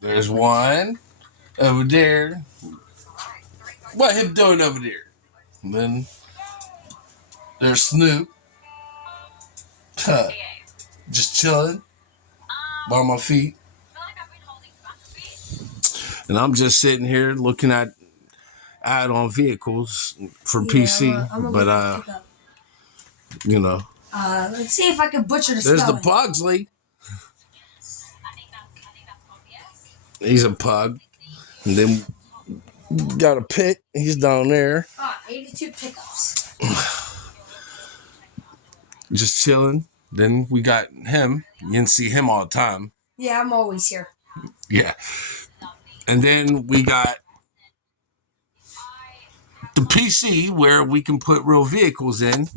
There's one over there. What him doing over there? And then there's Snoop. Just chilling by my feet. And I'm just sitting here looking at add-on vehicles for PC. But you know. Let's see if I can butcher the There's spelling. the Pugsley. He's a pug. And then got a pit. He's down there. 82 pickups. Just chilling. Then we got him. You can see him all the time. Yeah, I'm always here. Yeah. And then we got the PC where we can put real vehicles in.